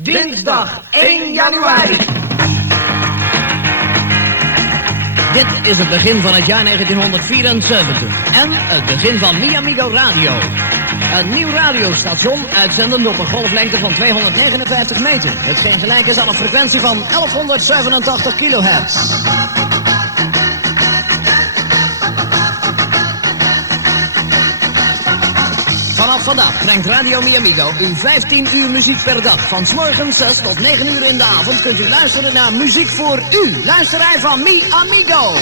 Dinsdag 1 januari. Dit is het begin van het jaar 1974 en het begin van Mi Amigo Radio. Een nieuw radiostation uitzendend op een golflengte van 259 meter. Hetgeen gelijk is aan een frequentie van 1187 kilohertz. Vanaf vandaag brengt Radio Mi Amigo u 15 uur muziek per dag. Van 's morgens 6 tot 9 uur in de avond kunt u luisteren naar muziek voor u. Luisterij van Mi Amigo.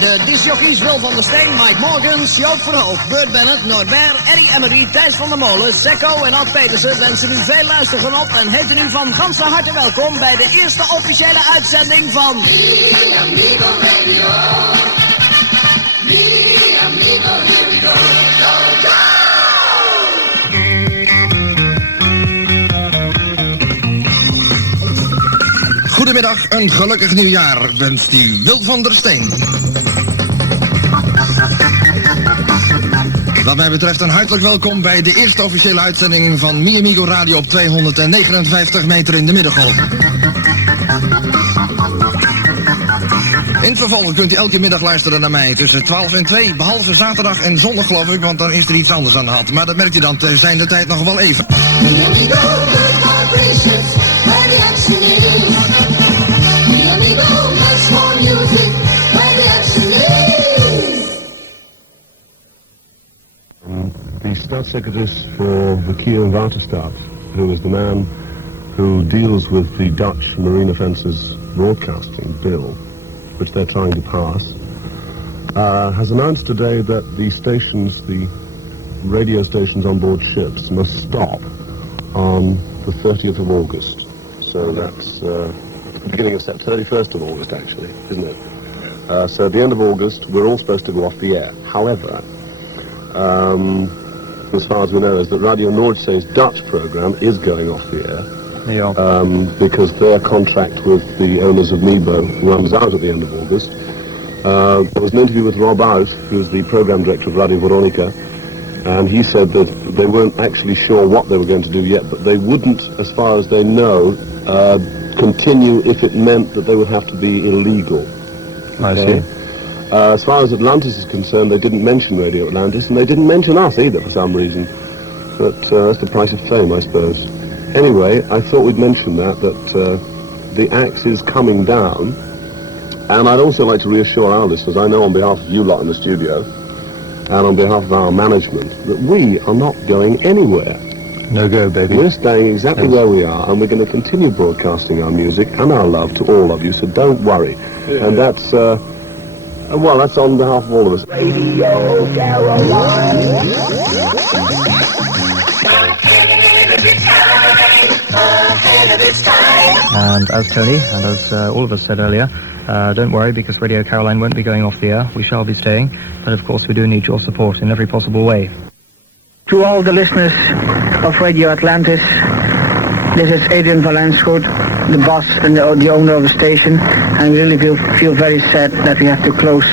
De discjockeys Wil van der Steen, Mike Morgan, Joop Verhoog, Bert Bennett, Norbert, Eddie Emery, Thijs van der Molen, Sekko en Ad Petersen wensen u veel luistergenot en heten u van ganse harte welkom bij de eerste officiële uitzending van Mi Amigo Radio. Mi Amigo, here we go, go, go! Goedemiddag, een gelukkig nieuwjaar wenst u Wil van der Steen. Wat mij betreft een hartelijk welkom bij de eerste officiële uitzending van Mi Amigo Radio op 259 meter in de middengolf. In het vervolg kunt u elke middag luisteren naar mij tussen 12 en 2, behalve zaterdag en zondag geloof ik, want dan is er iets anders aan de hand. Maar dat merkt u dan zijn de tijd nog wel even. Mi Amigo, good vibrations, where the action is. Mi Amigo, much more music, where the action is. The staatssecretaris for Verkeer and Waterstaat, who is the man who deals with the Dutch Marine Offences Broadcasting Bill, which they're trying to pass, has announced today that the stations, the radio stations on board ships, must stop on the 30th of August. So that's the beginning of September, 31st of August actually, isn't it? So at the end of August, we're all supposed to go off the air. However, as far as we know, is that Radio Noordzee's Dutch program is going off the air. Because their contract with the owners of Nebo runs out at the end of August. There was an interview with Rob Out, who's the program director of Radio Veronica, and he said that they weren't actually sure what they were going to do yet, but they wouldn't, as far as they know, continue if it meant that they would have to be illegal. I see. As far as Atlantis is concerned, they didn't mention Radio Atlantis, and they didn't mention us either for some reason. But that's the price of fame, I suppose. Anyway, I thought we'd mention that the axe is coming down, and I'd also like to reassure our listeners, I know on behalf of you lot in the studio, and on behalf of our management, that we are not going anywhere. No go, baby. We're staying exactly where we are, and we're going to continue broadcasting our music and our love to all of you, so don't worry. Yeah. And that's, well, that's on behalf of all of us. Radio Caroline. And as Tony, and as all of us said earlier, don't worry, because Radio Caroline won't be going off the air. We shall be staying, but of course we do need your support in every possible way. To all the listeners of Radio Atlantis, this is Adrian Valenschot, the boss and the owner of the station, and we really feel very sad that we have to close.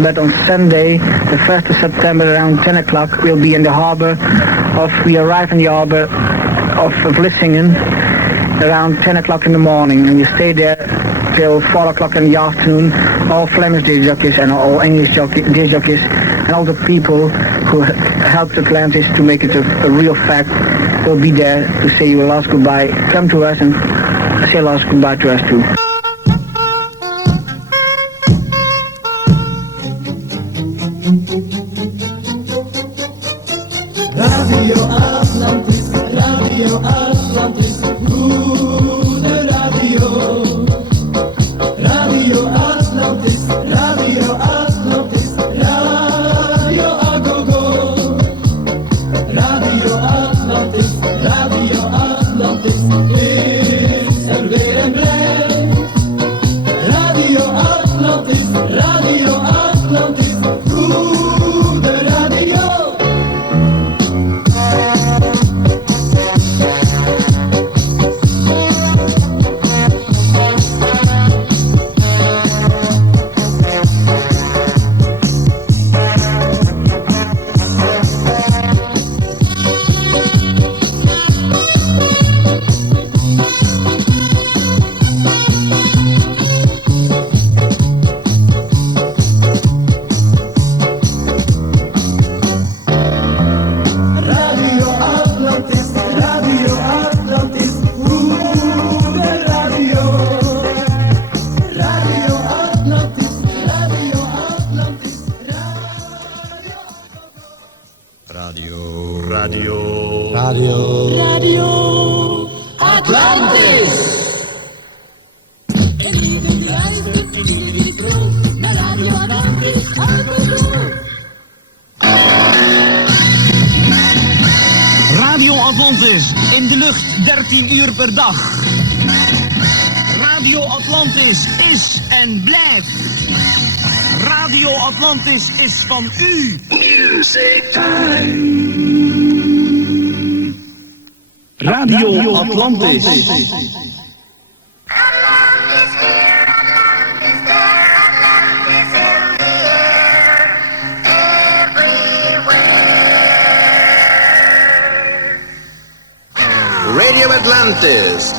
But on Sunday, the 1st of September, around 10 o'clock, we'll be in the harbor we arrive in the harbor of Vlissingen around 10 o'clock in the morning, and we stay there till 4 o'clock in the afternoon. All Flemish disc jockeys and all English disc jockeys and all the people who helped Atlantis to make it a real fact will be there to say your last goodbye. Come to us and say last goodbye to us too. Radio Atlantis, Radio Atlantis, goede radio. Radio Atlantis, Radio Atlantis, Radio Agogo. Radio Atlantis, Radio Atlantis, is er weer en blij. Radio Atlantis, Radio Atlantis, goede radio. Radio Atlantis. En ieder luistert, ieder is groot naar Radio Atlantis uit Controle. Radio Atlantis, in de lucht 13 uur per dag. Radio Atlantis is en blijft. Radio Atlantis is van u. Music time. Radio Atlantis. Radio Atlantis.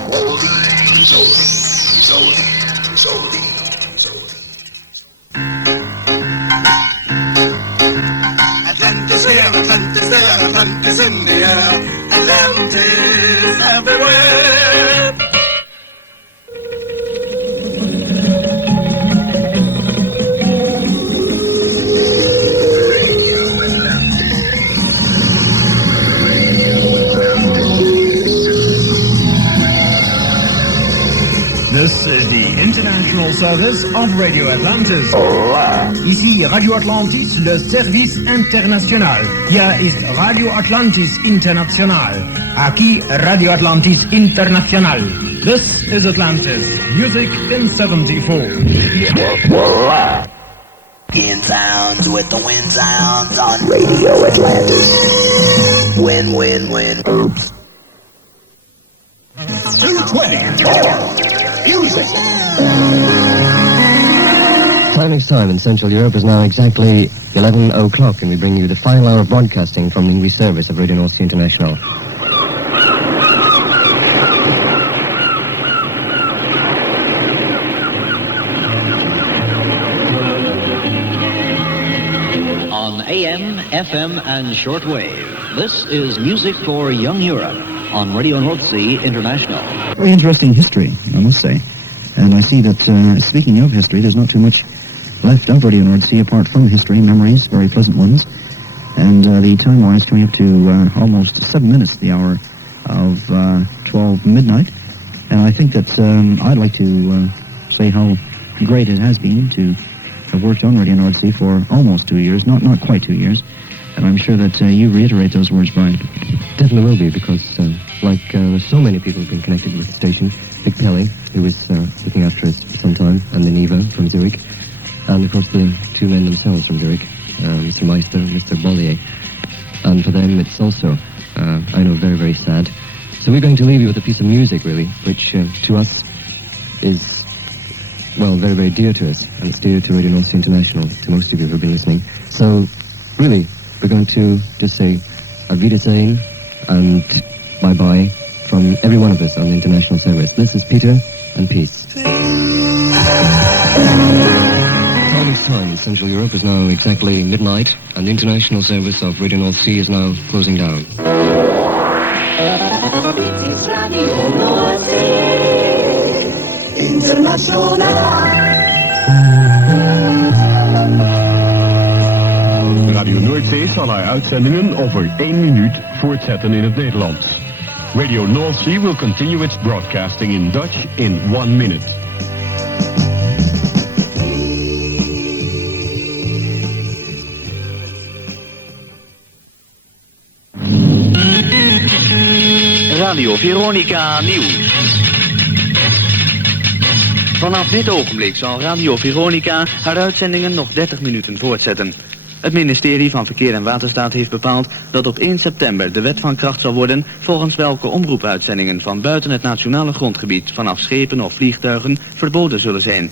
Atlantis here, Atlantis there, Atlantis in the air, Atlantis everywhere. This is the international service of Radio Atlantis. Hola. Ici Radio Atlantis, le service international. Hier ist Radio Atlantis International. Aquí Radio Atlantis International. This is Atlantis. Music in 74. Hola. In sounds with the wind sounds on Radio Atlantis. Win, win, win. Oops. 224. Music. Time is time in Central Europe is now exactly 11 o'clock, and we bring you the final hour of broadcasting from the English service of Radio North Sea International. On AM, FM, and shortwave, this is Music for Young Europe on Radio North Sea International. Very interesting history, I must say. And I see that, speaking of history, there's not too much left of Radio North Sea apart from history, memories, very pleasant ones. And the time-wise coming up to almost 7 minutes, the hour of 12 midnight. And I think that I'd like to say how great it has been to have worked on Radio North Sea for almost 2 years, not quite 2 years. And I'm sure that you reiterate those words, Brian. Definitely will be, because so many people have been connected with the station. Big Pelly, who was looking after us for some time, and then Eva from Zurich, and of course the two men themselves from Zurich, Mr. Meister and Mr. Bollier. And for them it's also, I know, very, very sad. So we're going to leave you with a piece of music, really, which to us is, well, very, very dear to us, and it's dear to Radio North Sea International, to most of you who have been listening. So, really, we're going to just say Auf Wiedersehen and bye-bye from every one of us on the international service. This is Peter, and peace. Time in Central Europe is now exactly midnight, and the international service of Radio North Sea is now closing down. Dit is Radio North Sea International. Radio Noordzee zal haar uitzendingen over 1 minuut voortzetten in het Nederlands. Radio North Sea will continue its broadcasting in Dutch in 1 minute. Radio Veronica Nieuws. Vanaf dit ogenblik zal Radio Veronica haar uitzendingen nog 30 minuten voortzetten. Het ministerie van Verkeer en Waterstaat heeft bepaald dat op 1 september de wet van kracht zal worden volgens welke omroepuitzendingen van buiten het nationale grondgebied vanaf schepen of vliegtuigen verboden zullen zijn.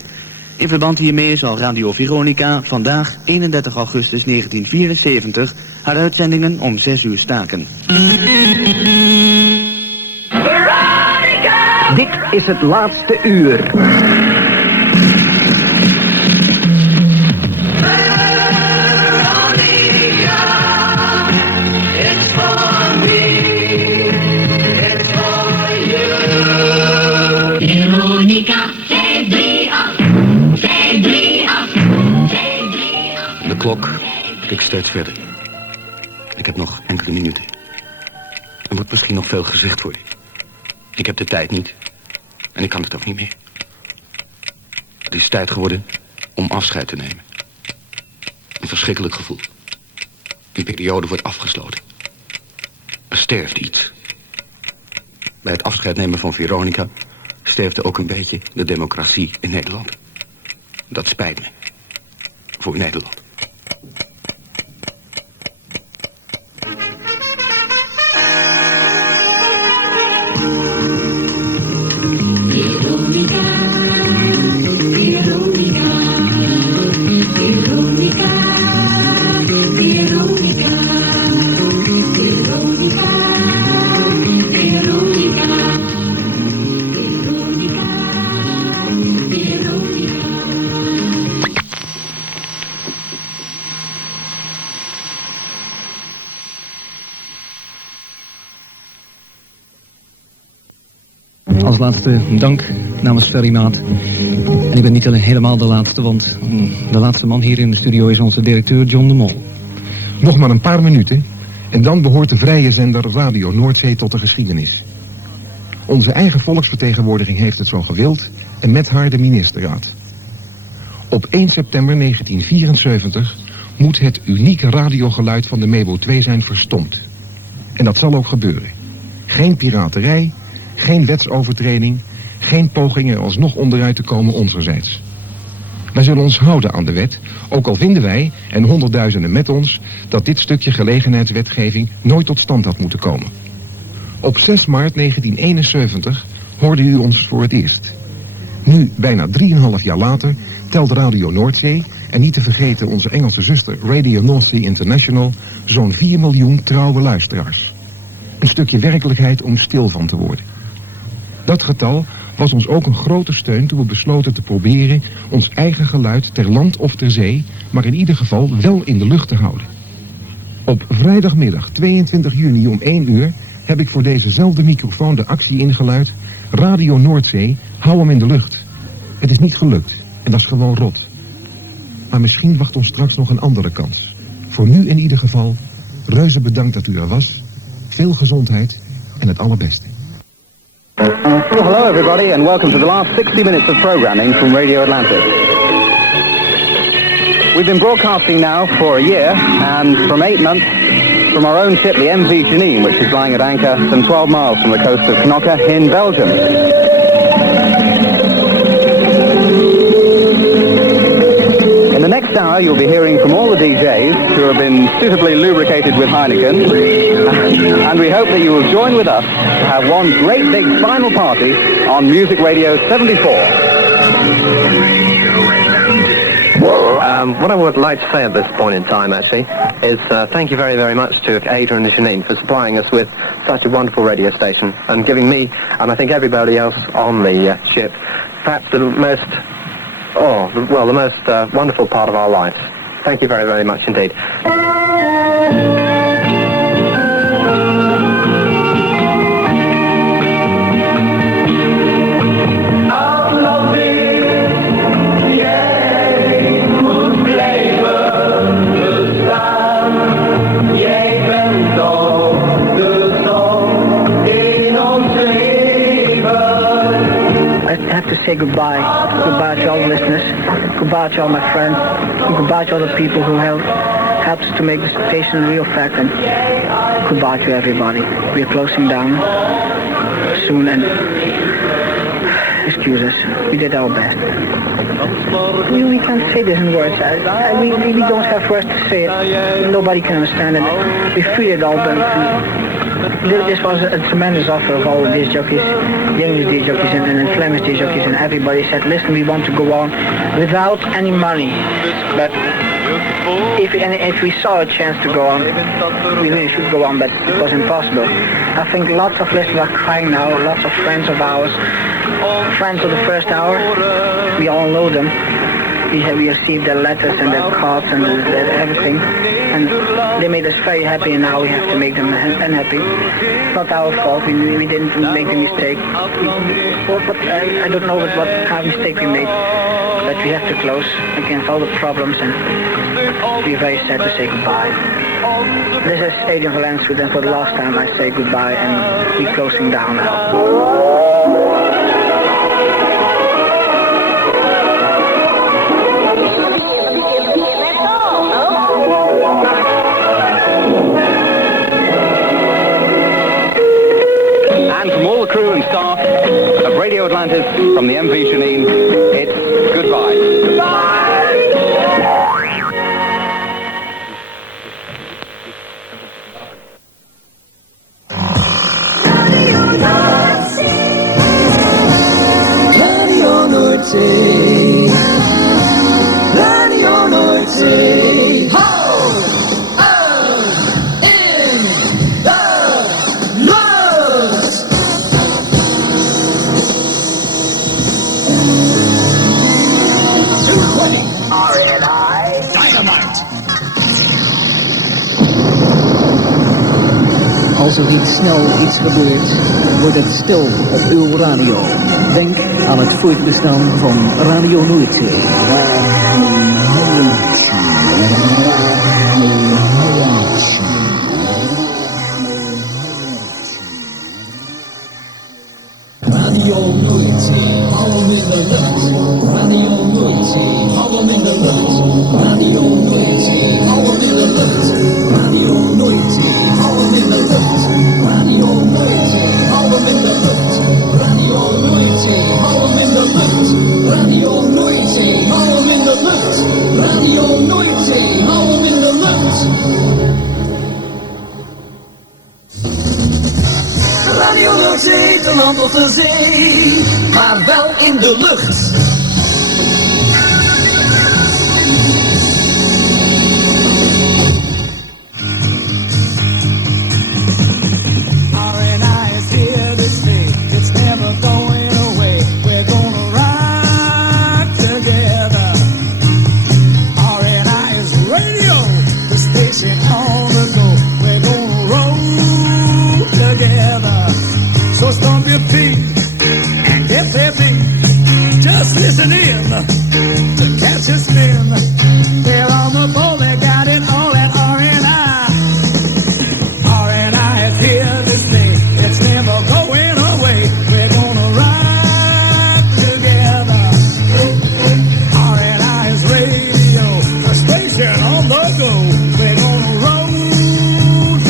In verband hiermee zal Radio Veronica vandaag 31 augustus 1974 haar uitzendingen om 6 uur staken. Veronica! Dit is het laatste uur. De klok tikt steeds verder. Ik heb nog enkele minuten. Er moet misschien nog veel gezegd worden. Ik heb de tijd niet. En ik kan het ook niet meer. Het is tijd geworden om afscheid te nemen. Een verschrikkelijk gevoel. Die periode wordt afgesloten. Er sterft iets. Bij het afscheid nemen van Veronica sterfde ook een beetje de democratie in Nederland. Dat spijt me. Voor Nederland. Als laatste dank namens Ferry Maat. En ik ben niet helemaal de laatste, want de laatste man hier in de studio is onze directeur John de Mol. Nog maar een paar minuten en dan behoort de vrije zender Radio Noordzee tot de geschiedenis. Onze eigen volksvertegenwoordiging heeft het zo gewild en met haar de ministerraad. Op 1 september 1974 moet het unieke radiogeluid van de Mebo 2 zijn verstomd. En dat zal ook gebeuren. Geen piraterij, geen wetsovertreding, geen pogingen er alsnog onderuit te komen onzerzijds. Wij zullen ons houden aan de wet, ook al vinden wij, en honderdduizenden met ons, dat dit stukje gelegenheidswetgeving nooit tot stand had moeten komen. Op 6 maart 1971 hoorde u ons voor het eerst. Nu, bijna 3,5 jaar later, telt Radio Noordzee, en niet te vergeten onze Engelse zuster Radio North Sea International, zo'n 4 miljoen trouwe luisteraars. Een stukje werkelijkheid om stil van te worden. Dat getal was ons ook een grote steun toen we besloten te proberen ons eigen geluid ter land of ter zee, maar in ieder geval wel in de lucht te houden. Op vrijdagmiddag 22 juni om 1 uur heb ik voor dezezelfde microfoon de actie ingeluid: Radio Noordzee, hou hem in de lucht. Het is niet gelukt en dat is gewoon rot. Maar misschien wacht ons straks nog een andere kans. Voor nu in ieder geval, reuze bedankt dat u er was. Veel gezondheid en het allerbeste. Well, hello everybody and welcome to the last 60 minutes of programming from Radio Atlantis. We've been broadcasting now for a year and from 8 months from our own ship, the MV Janine, which is lying at anchor some 12 miles from the coast of Knokke in Belgium. In the next hour you'll be hearing from all the DJs who have been suitably lubricated with Heineken, and we hope that you will join with us to have one great big final party on Music Radio 74. What I would like to say at this point in time, actually, is thank you very, very much to Ada and Janine for supplying us with such a wonderful radio station and giving me, and I think everybody else on the ship, perhaps the most wonderful part of our lives. Thank you very, very much indeed. To say goodbye to all the listeners, goodbye to all my friends, goodbye to all the people who helped us to make this station a real fact, and goodbye to everybody. We are closing down soon, and excuse us, we did our best. We can't say this in words. We really don't have words to say it. Nobody can understand it. We feel it all, but this was a tremendous offer of all the disc jockeys, English disc jockeys and Flemish disc jockeys, and everybody said, listen, we want to go on without any money. But if we saw a chance to go on, we really should go on, but it was impossible. I think lots of listeners are crying now, lots of friends of ours, friends of the first hour, we all know them. we received their letters and their cards and everything, and they made us very happy, and now we have to make them unhappy. It's not our fault. We didn't make the mistake. I don't know what kind of mistake we made, but we have to close against all the problems, and we're very sad to say goodbye. This is Adrian van Lanswood, and for the last time I say goodbye, and we're closing down now. And from all the crew and staff of Radio Atlantis, from the MV Janine, it's goodbye. Goodbye! Als er niet snel iets gebeurt, wordt het stil op uw radio. Denk aan het voortbestaan van Radio Noordzee. Radio Noordzee, hou hem in de lucht. Radio Noordzee, hou hem in de lucht. Radio Noordzee, hou hem in de lucht. Radio Noordzee, hou hem in de lucht. Radio Noordzee, hou hem in de lucht. Radio Noordzee, hou hem in de lucht. Radio Noordzee, hou hem in de lucht. Radio Noordzee, hou hem in de lucht. Radio Noordzee, te land of de zee, maar wel in de lucht. Listen in to catch a spin. They're on the ball, they got it all at R&I. R&I is here to stay. It's never going away. We're gonna rock together. R&I is radio, a station on the go. We're gonna roll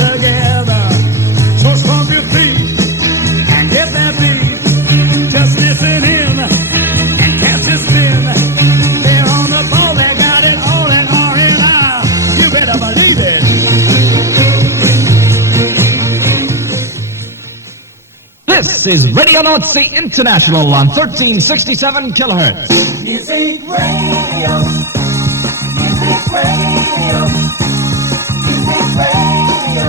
together. So stomp your feet and get that beat. Just listen in. They're on the ball, they got it all at R&I. You better believe it. This is Radio Nordsee International on 1367 kilohertz. Music radio. Music radio. Music radio.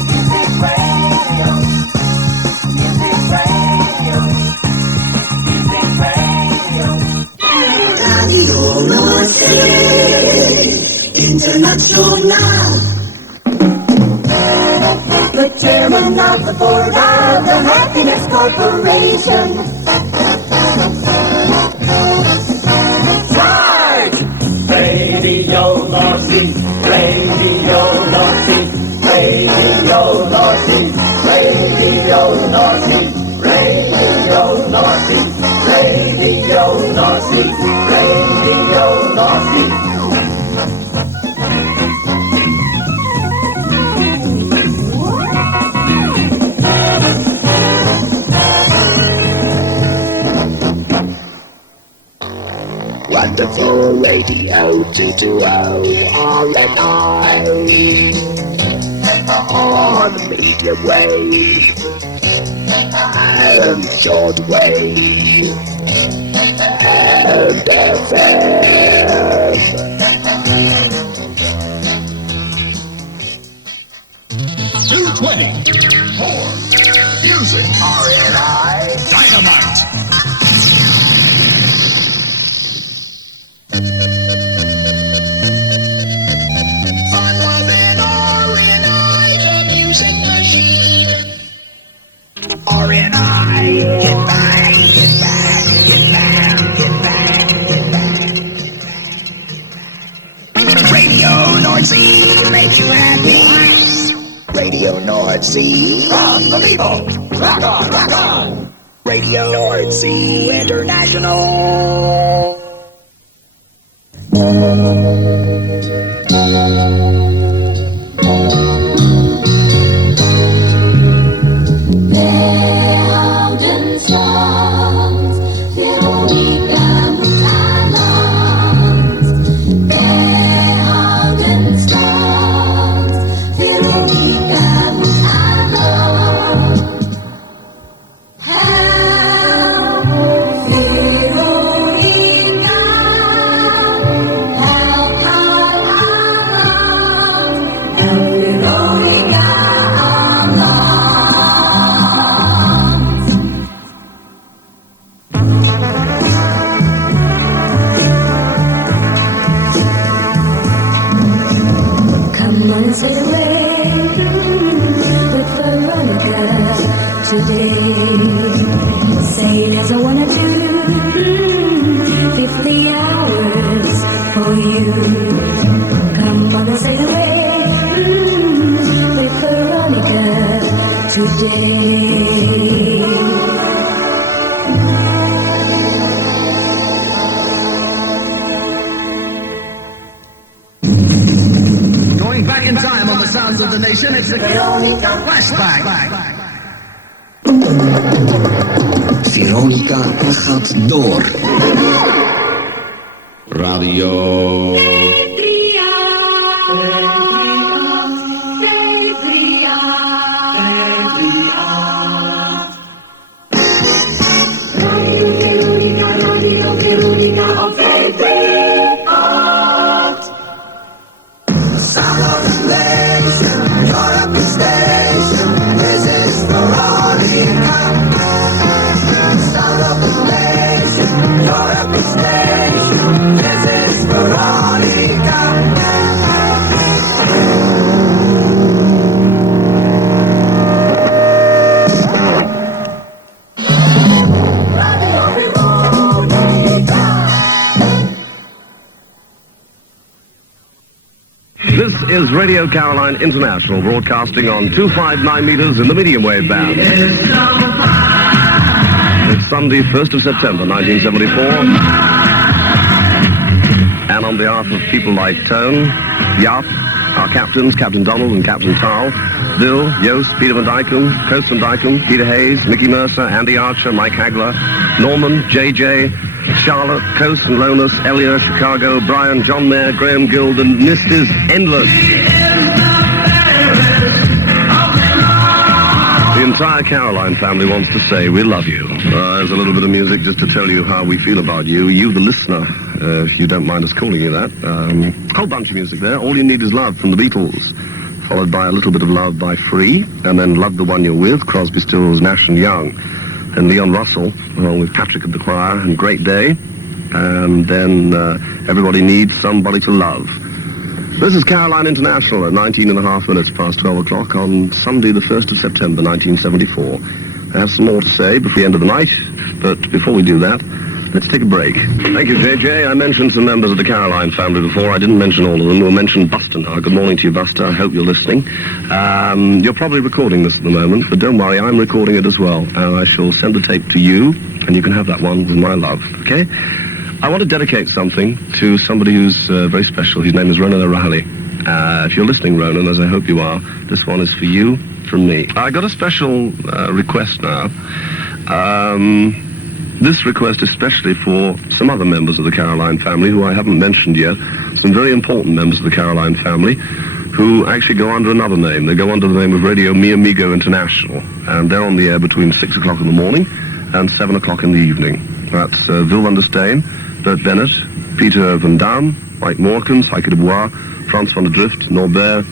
Music radio. Music radio. Music radio. Radio Nordsee International. The chairman of the board of the Happiness Corporation. Charge! Radio Nordsee, Radio Nordsee, Radio Nordsee, Radio Nordsee, Radio Nordsee, Radio Nordsee, Radio Nordsee. Wonderful radio 220 R&I on medium wave and short wave and FM. 220 more music R&I Dynamite. North Sea make you happy? Radio North Sea. From the people. Rock on, rock on. Radio North Sea International. Gouden strand, Veronica moet aan land. Gouden strand, Veronica moet aan land. Help, Veronica, help haar aan land. Help Veronica aan land. Come on, sail away with Veronica today. Sailors, I wanna do 50 hours for you. Come on, sail away with Veronica today. Going back in time on the sounds of the nation, it's a Veronica flashback. Veronica gaat door. Radio. Sound of the nation, Europe station. This is Veronica. Sound of the nation, Europe station. This is Veronica. This is Radio Caroline International, broadcasting on 259 meters in the medium wave band. It's Sunday, 1st of September, 1974. And on behalf of people like Tone, Jaap, our captains, Captain Donald and Captain Tarl, Bill, Joost, Peter Van Dijkum, Koos Van Dijkum, Peter Hayes, Mickey Mercer, Andy Archer, Mike Hagler, Norman, JJ, Charlotte, Coast and Lonas, Elia, Chicago, Brian, John Mayer, Graham Guild, and the list is endless. The entire Caroline family wants to say we love you. There's a little bit of music just to tell you how we feel about you. You, the listener, if you don't mind us calling you that. Whole bunch of music there. All You Need Is Love from the Beatles, followed by A Little Bit of Love by Free, and then Love the One You're With, Crosby, Stills, Nash and Young. And Leon Russell, along with Patrick at the choir, and Great Day, and then Everybody Needs Somebody to Love. This is Caroline International at 19 and a half minutes past 12 o'clock on Sunday, the 1st of September, 1974. I have some more to say before the end of the night, but before we do that, let's take a break. Thank you, JJ. I mentioned some members of the Caroline family before. I didn't mention all of them. We'll mention Buster now. Good morning to you, Buster. I hope you're listening. You're probably recording this at the moment, but don't worry, I'm recording it as well. And I shall send the tape to you, and you can have that one with my love, okay? I want to dedicate something to somebody who's very special. His name is Ronan O'Reilly. If you're listening, Ronan, as I hope you are, this one is for you from me. I got a special request now. This request is especially for some other members of the Caroline family who I haven't mentioned yet. Some very important members of the Caroline family who actually go under another name. They go under the name of Radio Mi Amigo International. And they're on the air between 6 o'clock in the morning and 7 o'clock in the evening. That's Vil van der Steen, Bert Bennett, Peter Van Dam, Mike Morkens, Heike de Bois, Frans van der Drift, Norbert,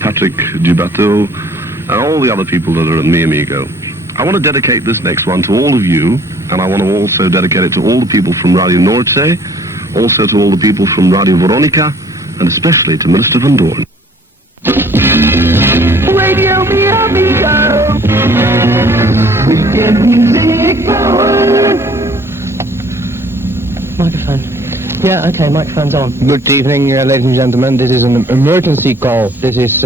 Patrick Dubateau, and all the other people that are at Mi Amigo. I want to dedicate this next one to all of you, and I want to also dedicate it to all the people from Radio Noordzee, also to all the people from Radio Veronica, and especially to Minister Van Doorn. Radio Mi Amigo. We get music power. Microphone. Yeah, okay, microphone's on. Good evening, ladies and gentlemen. This is an emergency call. This is,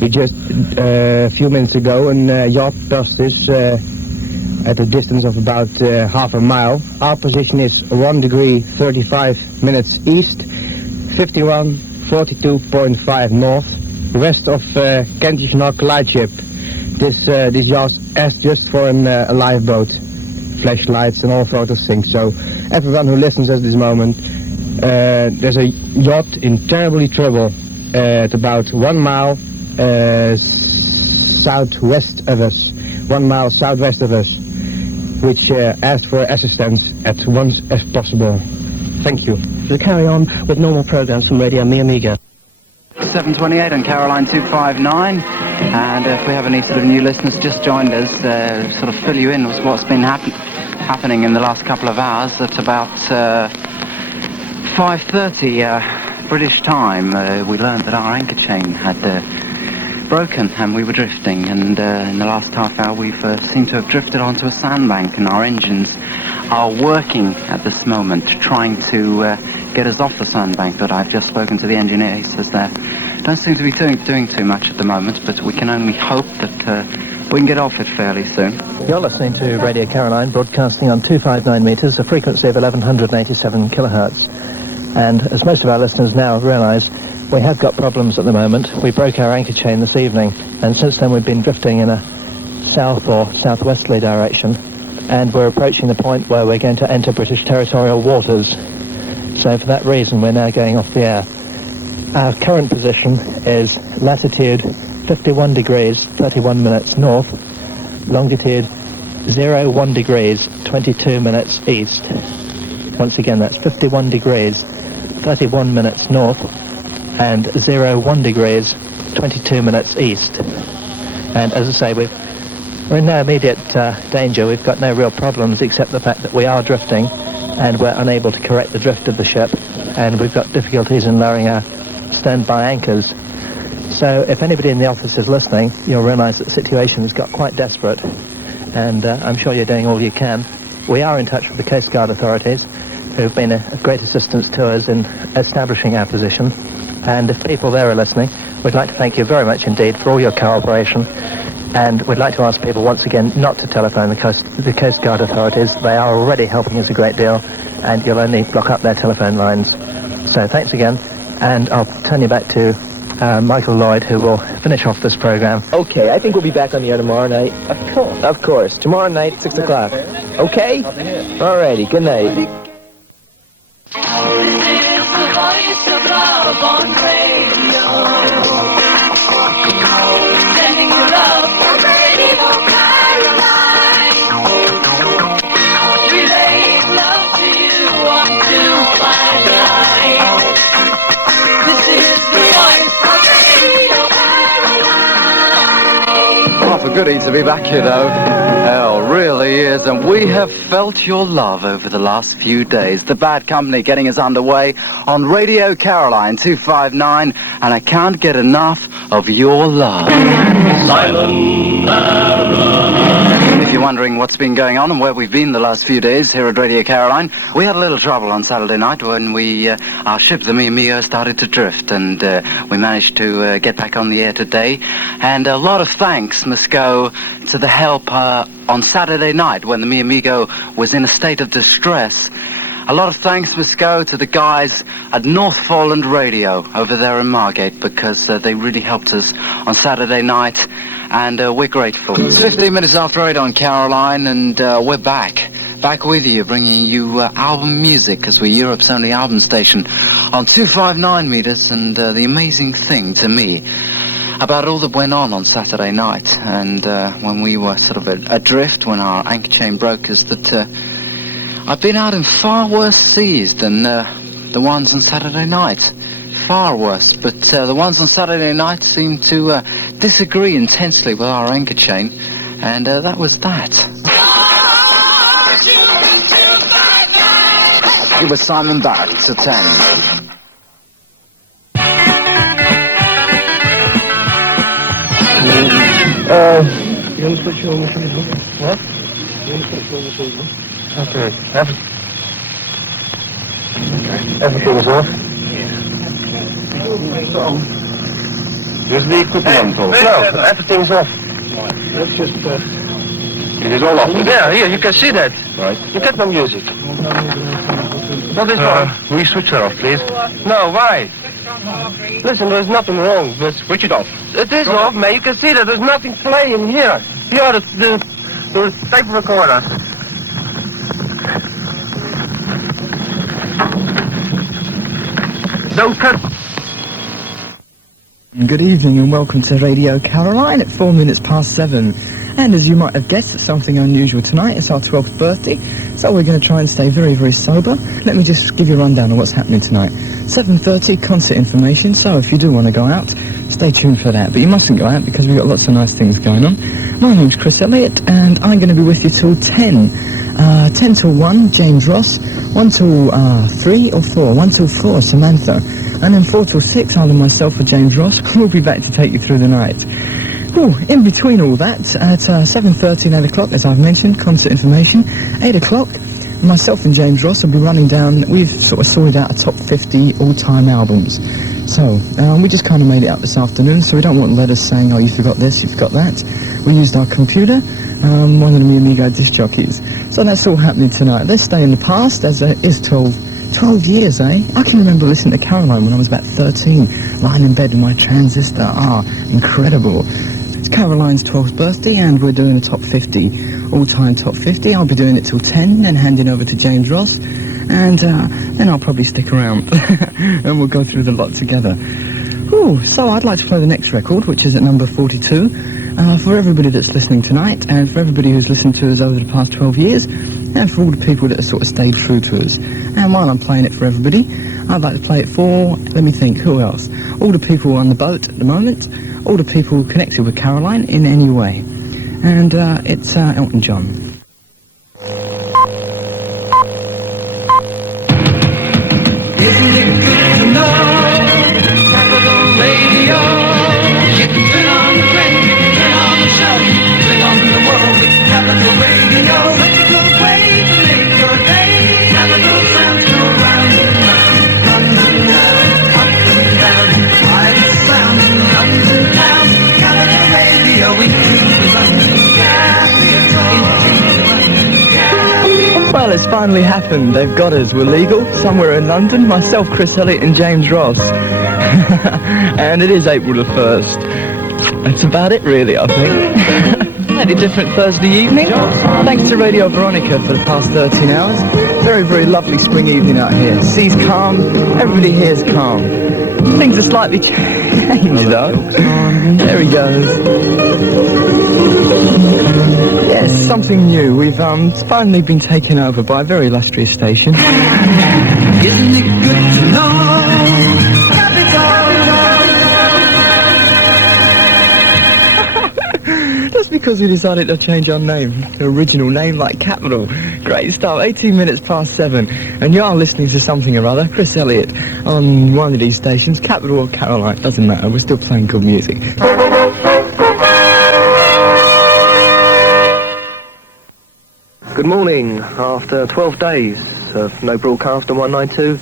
we just, a few minutes ago, a yacht passed us at a distance of about half a mile. Our position is 1 degree 35 minutes east, 51 42.5 north, west of Kentish Knock lightship. This yacht asked just for a lifeboat, flashlights and all sorts of things. So everyone who listens at this moment, there's a yacht in terribly trouble at about 1 mile southwest of us, 1 mile southwest of us, which asked for assistance at once as possible. Thank you. To carry on with normal programs from Radio Mi Amiga. 7:28 on Caroline 259, and if we have any sort of new listeners just joined us, sort of fill you in with what's been happening in the last couple of hours. At about 5:30 British time, we learned that our anchor chain had broken and we were drifting, and in the last half hour we've seemed to have drifted onto a sandbank, and our engines are working at this moment trying to get us off the sandbank, but I've just spoken to the engineer. He says that don't seem to be doing too much at the moment, but we can only hope that we can get off it fairly soon. You're listening to Radio Caroline, broadcasting on 259 meters, a frequency of 1187 kilohertz. And as most of our listeners now realise, we have got problems at the moment. We broke our anchor chain this evening, and since then we've been drifting in a south or southwesterly direction, and we're approaching the point where we're going to enter British territorial waters. So for that reason we're now going off the air. Our current position is latitude 51 degrees 31 minutes north, longitude 01 degrees 22 minutes east. Once again, that's 51 degrees 31 minutes north and 01 degrees 22 minutes east. And as I say, we're in no immediate danger. We've got no real problems except the fact that we are drifting and we're unable to correct the drift of the ship, and we've got difficulties in lowering our standby anchors. So if anybody in the office is listening, you'll realise that the situation has got quite desperate, and I'm sure you're doing all you can. We are in touch with the Coast Guard authorities, who've been of great assistance to us in establishing our position, and if people there are listening, we'd like to thank you very much indeed for all your cooperation, and we'd like to ask people once again not to telephone the Coast Guard authorities. They are already helping us a great deal, and you'll only block up their telephone lines. So thanks again, and I'll turn you back to Michael Lloyd, who will finish off this program. Okay, I think we'll be back on the air tomorrow night. Of course. Of course. Tomorrow night, 6 o'clock. Okay? Alrighty, good night. Sending you love from Radio Caroline. Relaying love to you on 259. This is the voice of Radio Caroline. Half a goodie to be back, you know. Hell, really is, and we have felt your love over the last few days. The Bad Company getting us underway on Radio Caroline 259, and I can't get enough of your love. Silent If you're wondering what's been going on and where we've been the last few days here at Radio Caroline, we had a little trouble on Saturday night when our ship, the Mi Amigo, started to drift, and we managed to get back on the air today. And a lot of thanks must go to the help on Saturday night when the Mi Amigo was in a state of distress. A lot of thanks must go to the guys at North Foreland Radio over there in Margate, because they really helped us on Saturday night, and we're grateful. It's 15 minutes after 8 on Caroline, and we're back with you, bringing you album music, because we're Europe's only album station on 259 meters. And the amazing thing to me about all that went on Saturday night, and when we were sort of adrift, when our anchor chain broke, is that I've been out in far worse seas than the ones on Saturday night. Far worse, but the ones on Saturday night seemed to disagree intensely with our anchor chain, and that was that. It was Simon Barrett to 10. You want to switch over to this one? What? You want to switch over to this one? Okay. Everything's off. Just leave cooking on, no, everything's off. Let's just, it is all off. Yeah, here, you can see that. Right. You get no music. What is wrong? Will you switch that off, please? No, why? Listen, there's nothing wrong. Let's switch it off. It is off, man. You can see that there's nothing playing here. Here, the tape recorder. Don't cut. Good evening and welcome to Radio Caroline at 4 minutes past 7. And as you might have guessed, it's something unusual tonight. It's our 12th birthday, so we're going to try and stay very, very sober. Let me just give you a rundown of what's happening tonight. 7:30, concert information, so if you do want to go out, stay tuned for that. But you mustn't go out because we've got lots of nice things going on. My name's Chris Elliott, and I'm going to be with you till 10. 10 till 1, James Ross. 1 till 3 or 4. 1 till 4, Samantha. And then 4 till 6, either myself or James Ross. We'll be back to take you through the night. Ooh, in between all that, at 7:30 and 8 o'clock, as I've mentioned, concert information. 8 o'clock, myself and James Ross will be running down. We've sort of sorted out a top 50 all-time albums. So, we just kind of made it up this afternoon, so we don't want letters saying, oh, you forgot this, you forgot that. We used our computer, one of the Amigo disc jockeys. So that's all happening tonight. Let's stay in the past, as it is 12 years, eh? I can remember listening to Caroline when I was about 13, lying in bed with my transistor. Incredible. It's Caroline's 12th birthday, and we're doing a top 50, all-time top 50. I'll be doing it till 10, then handing over to James Ross, and then I'll probably stick around, and we'll go through the lot together. Ooh, so I'd like to play the next record, which is at number 42, for everybody that's listening tonight, and for everybody who's listened to us over the past 12 years, and for all the people that have sort of stayed true to us. And while I'm playing it for everybody, I'd like to play it for, let me think, who else? All the people on the boat at the moment, all the people connected with Caroline in any way. And it's Elton John. Isn't it good to know Capital Radio? You can turn on the radio, you can turn on the show, turn on the world with Capital Radio. Such a good way to make your day. Capital sounds go round and round, up and down, private sounds up and down. Capital Radio, we Well, it's finally happened. They've got us. We're legal somewhere in London. Myself, Chris Elliott, and James Ross. And it is April the 1st. That's about it, really, I think. Slightly different Thursday evening. Thanks to Radio Veronica for the past 13 hours. Very, very lovely spring evening out here. Sea's calm. Everybody here is calm. Things are slightly changed, though. There he goes. Yes, something new. We've finally been taken over by a very illustrious station. Isn't it good to know? Just because we decided to change our name, the original name like Capital. Great stuff. 18 minutes past 7, and you are listening to something or other. Chris Elliott on one of these stations, Capital or Caroline, doesn't matter. We're still playing good music. Good morning. After 12 days of no broadcast on 192,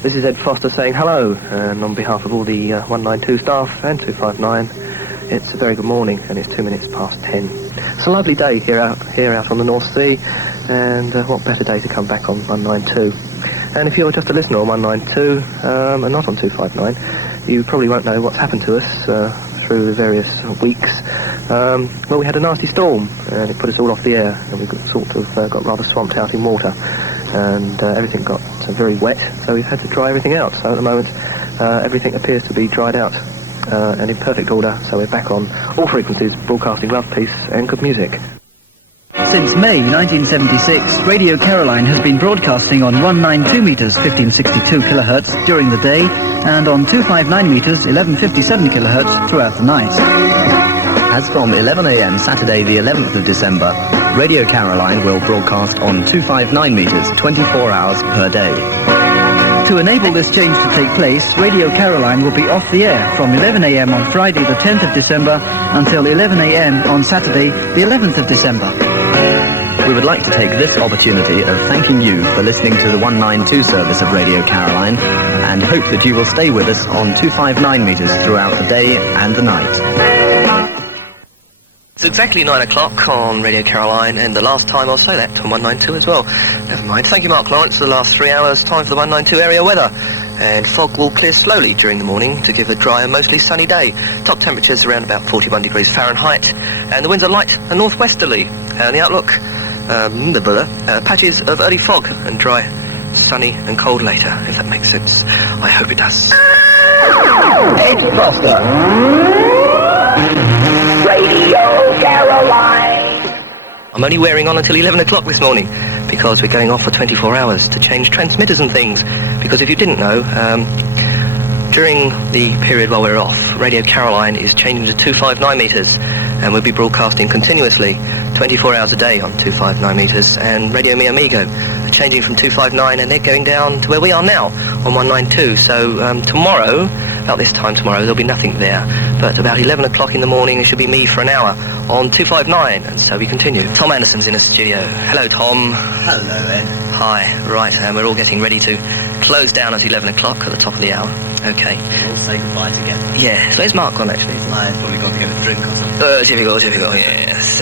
this is Ed Foster saying hello, and on behalf of all the 192 staff and 259, it's a very good morning, and it's 2 minutes past 10. It's a lovely day here out on the North Sea, and what better day to come back on 192. And if you're just a listener on 192 and not on 259, you probably won't know what's happened to us through the various weeks. Well, we had a nasty storm, and it put us all off the air, and we got rather swamped out in water, and everything got very wet, so we've had to dry everything out. So at the moment, everything appears to be dried out and in perfect order, so we're back on all frequencies, broadcasting love, peace, and good music. Since May 1976, Radio Caroline has been broadcasting on 192 meters 1562 kilohertz during the day, and on 259 meters 1157 kilohertz throughout the night. As from 11 a.m. Saturday the 11th of December, Radio Caroline will broadcast on 259 meters 24 hours per day. To enable this change to take place, Radio Caroline will be off the air from 11 a.m. on Friday the 10th of December until 11 a.m. on Saturday the 11th of December. We would like to take this opportunity of thanking you for listening to the 192 service of Radio Caroline and hope that you will stay with us on 259 meters throughout the day and the night. It's exactly 9 o'clock on Radio Caroline, and the last time I'll say that on 192 as well. Never mind. Thank you, Mark Lawrence, for the last 3 hours. Time for the 192 area weather. And fog will clear slowly during the morning to give a dry and mostly sunny day. Top temperatures around about 41 degrees Fahrenheit, and the winds are light and northwesterly. And the outlook, patches of early fog and dry, sunny and cold later, if that makes sense. I hope it does. It's Foster. Radio Caroline. I'm only wearing on until 11 o'clock this morning because we're going off for 24 hours to change transmitters and things. Because if you didn't know, during the period while we're off, Radio Caroline is changing to 259 meters, and we'll be broadcasting continuously 24 hours a day on 259 meters, and Radio Mi Amigo are changing from 259, and they're going down to where we are now on 192. So tomorrow, about this time tomorrow, there'll be nothing there, but about 11 o'clock in the morning it should be me for an hour on 259, and so we continue. Tom Anderson's in the studio. Hello, Tom. Hello, Ed. Hi. Right, and we're all getting ready to close down at 11 o'clock at the top of the hour. Okay. We'll say goodbye together. Yeah. So where's Mark gone, actually? I've probably got to get a drink or something. Typical, yes.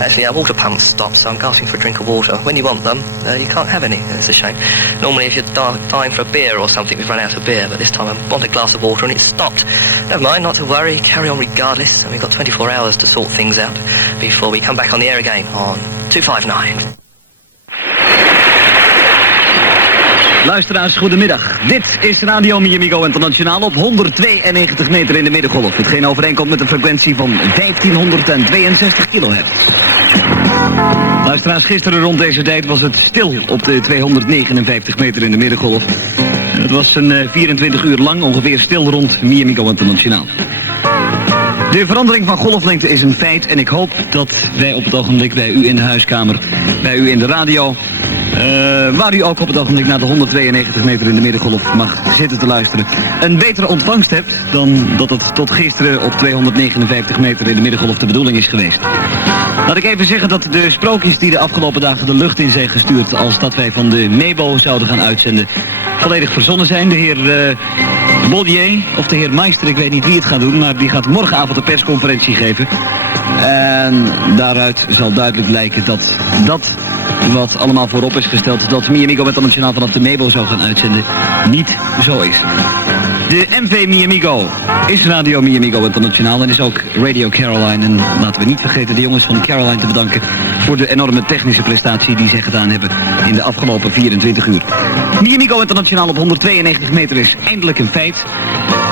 Actually, our water pump's stopped, so I'm gasping for a drink of water. When you want them, you can't have any. It's a shame. Normally, if you're dying for a beer or something, we've run out of beer, but this time I want a glass of water and it's stopped. Never mind, not to worry. Carry on regardless, and we've got 24 hours to sort things out before we come back on the air again on 259. Luisteraars, goedemiddag. Dit is Radio Mi Amigo Internationaal op 192 meter in de middengolf. Hetgeen overeenkomt met een frequentie van 1562 kilohertz. Luisteraars, gisteren rond deze tijd was het stil op de 259 meter in de middengolf. En het was een 24 uur lang ongeveer stil rond Mi Amigo Internationaal. De verandering van golflengte is een feit en ik hoop dat wij op het ogenblik bij u in de huiskamer, bij u in de radio, waar u ook op het ogenblik naar de 192 meter in de middengolf mag zitten te luisteren, een betere ontvangst hebt dan dat het tot gisteren op 259 meter in de middengolf de bedoeling is geweest. Laat ik even zeggen dat de sprookjes die de afgelopen dagen de lucht in zijn gestuurd als dat wij van de Mebo zouden gaan uitzenden, volledig verzonnen zijn. De heer Baudier, of de heer Meister, ik weet niet wie het gaat doen, maar die gaat morgenavond een persconferentie geven. En daaruit zal duidelijk blijken dat wat allemaal voorop is gesteld, dat Mi Amigo Internationaal vanaf de Mebo zou gaan uitzenden, niet zo is. De MV Mi Amigo is Radio Mi Amigo Internationaal en is ook Radio Caroline. En laten we niet vergeten de jongens van Caroline te bedanken voor de enorme technische prestatie die zij gedaan hebben in de afgelopen 24 uur. Mi Amigo Internationaal op 192 meter is eindelijk een feit.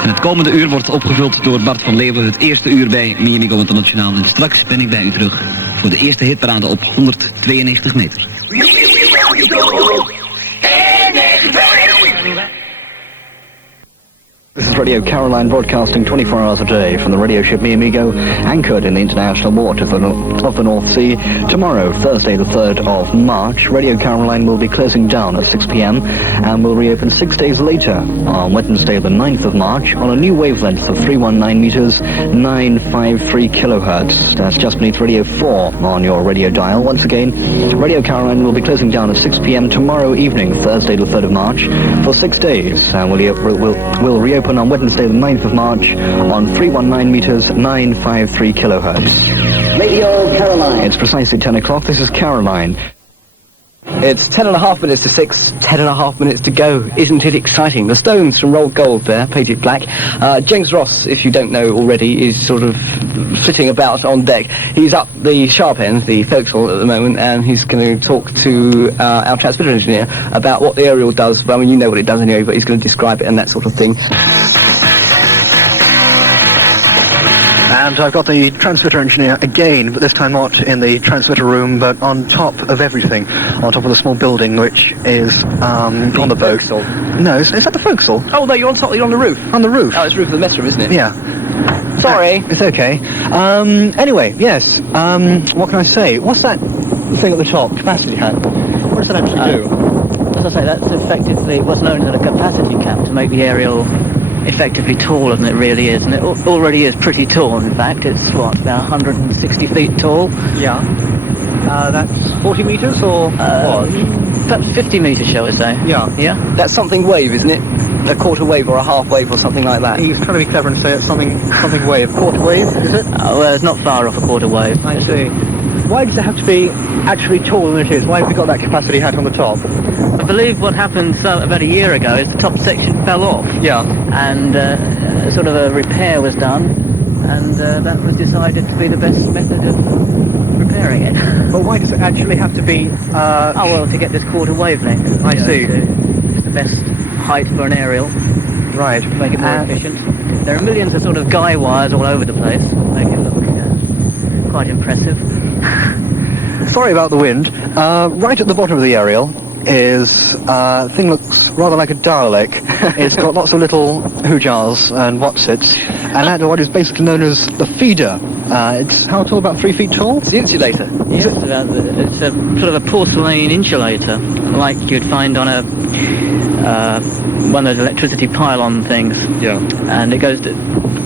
En het komende uur wordt opgevuld door Bart van Leeuwen, het eerste uur bij Mi Amigo Internationaal. En straks ben ik bij u terug voor de eerste hitparade op 192 meter. This is Radio Caroline broadcasting 24 hours a day from the radio ship Mi Amigo, anchored in the international waters of the North Sea. Tomorrow, Thursday the 3rd of March, Radio Caroline will be closing down at 6 p.m. and will reopen 6 days later on Wednesday the 9th of March on a new wavelength of 319 meters, 953 kilohertz. That's just beneath Radio 4 on your radio dial. Once again, Radio Caroline will be closing down at 6 p.m. tomorrow evening, Thursday the 3rd of March, for 6 days and will reopen on Wednesday the 9th of March on 319 meters, 953 kilohertz. Radio Caroline. It's precisely 10 o'clock. This is Caroline. It's 10.5 minutes to 6, 10.5 minutes to go. Isn't it exciting? The Stones from Rolled Gold there, painted black. James Ross, if you don't know already, is sort of flitting about on deck. He's up the sharp end, the forecastle at the moment, and he's going to talk to our transmitter engineer about what the aerial does. Well, I mean, you know what it does anyway, but he's going to describe it and that sort of thing. And I've got the transmitter engineer again, but this time not in the transmitter room, but on top of everything, on top of the small building, which is on the forecastle. No, is that the forecastle? Oh no, you're on top. You're on the roof. On the roof. Oh, it's the roof of the mess room, isn't it? Yeah. Sorry. It's okay. Anyway, yes. What can I say? What's that thing at the top? Capacity cap. What does that actually do? As I say, that's effectively what's known as a capacity cap to make the aerial effectively taller than it really is, and it already is pretty tall. In fact, it's what, about 160 feet tall. Yeah. That's 40 metres or what? Perhaps 50 metres, shall we say? Yeah. Yeah? That's something wave, isn't it? A quarter wave or a half wave or something like that. He's trying to be clever and say it's something wave. Quarter wave, is it? Well, it's not far off a quarter wave. I see. Why does it have to be actually taller than it is? Why have we got that capacity hat on the top? I believe what happened about a year ago is the top section fell off. Yeah. And sort of a repair was done, and that was decided to be the best method of repairing it. But why does it actually have to be... to get this quarter wavelength. I see. It's the best height for an aerial. Right. To make it more efficient. There are millions of sort of guy wires all over the place, make it look quite impressive. Sorry about the wind. Right at the bottom of the aerial is thing looks rather like a Dalek. It's got lots of little hoojars and whatsits, and that's what is basically known as the feeder. It's how tall? About 3 feet tall? The insulator. Yes, it's a sort of a porcelain insulator, like you'd find on a one of those electricity pylon things. Yeah. And it goes. The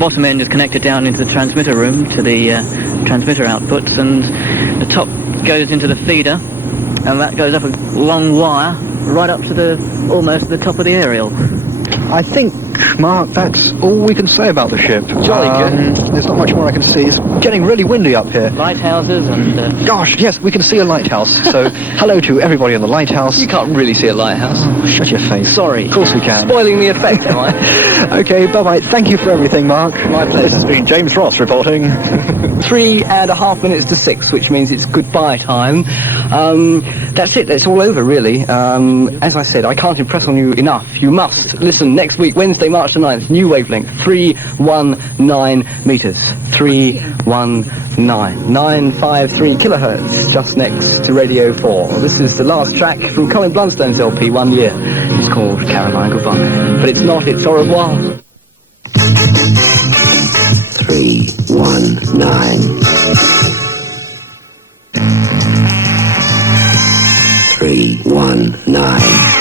bottom end is connected down into the transmitter room to the transmitter outputs, and the top goes into the feeder, and that goes up a long wire right up to almost the top of the aerial. I think, Mark, that's all we can say about the ship. Jolly good. There's not much more I can see. It's getting really windy up here. Lighthouses and... Gosh, yes, we can see a lighthouse. So, hello to everybody in the lighthouse. You can't really see a lighthouse. Oh, shut your face. Sorry. Of course we can. Spoiling the effect, am I? Okay, bye-bye. Thank you for everything, Mark. My pleasure. This has been James Ross reporting. 3.5 minutes to 6, which means it's goodbye time. That's it. That's all over, really. As I said, I can't impress on you enough. You must listen next week, Wednesday, March the 9th, new wavelength, 319 metres. 319. 953 kilohertz, just next to Radio 4. This is the last track from Colin Blunstone's LP, 1 year. It's called Caroline Goodbye. But it's not, it's au revoir. 319. 319.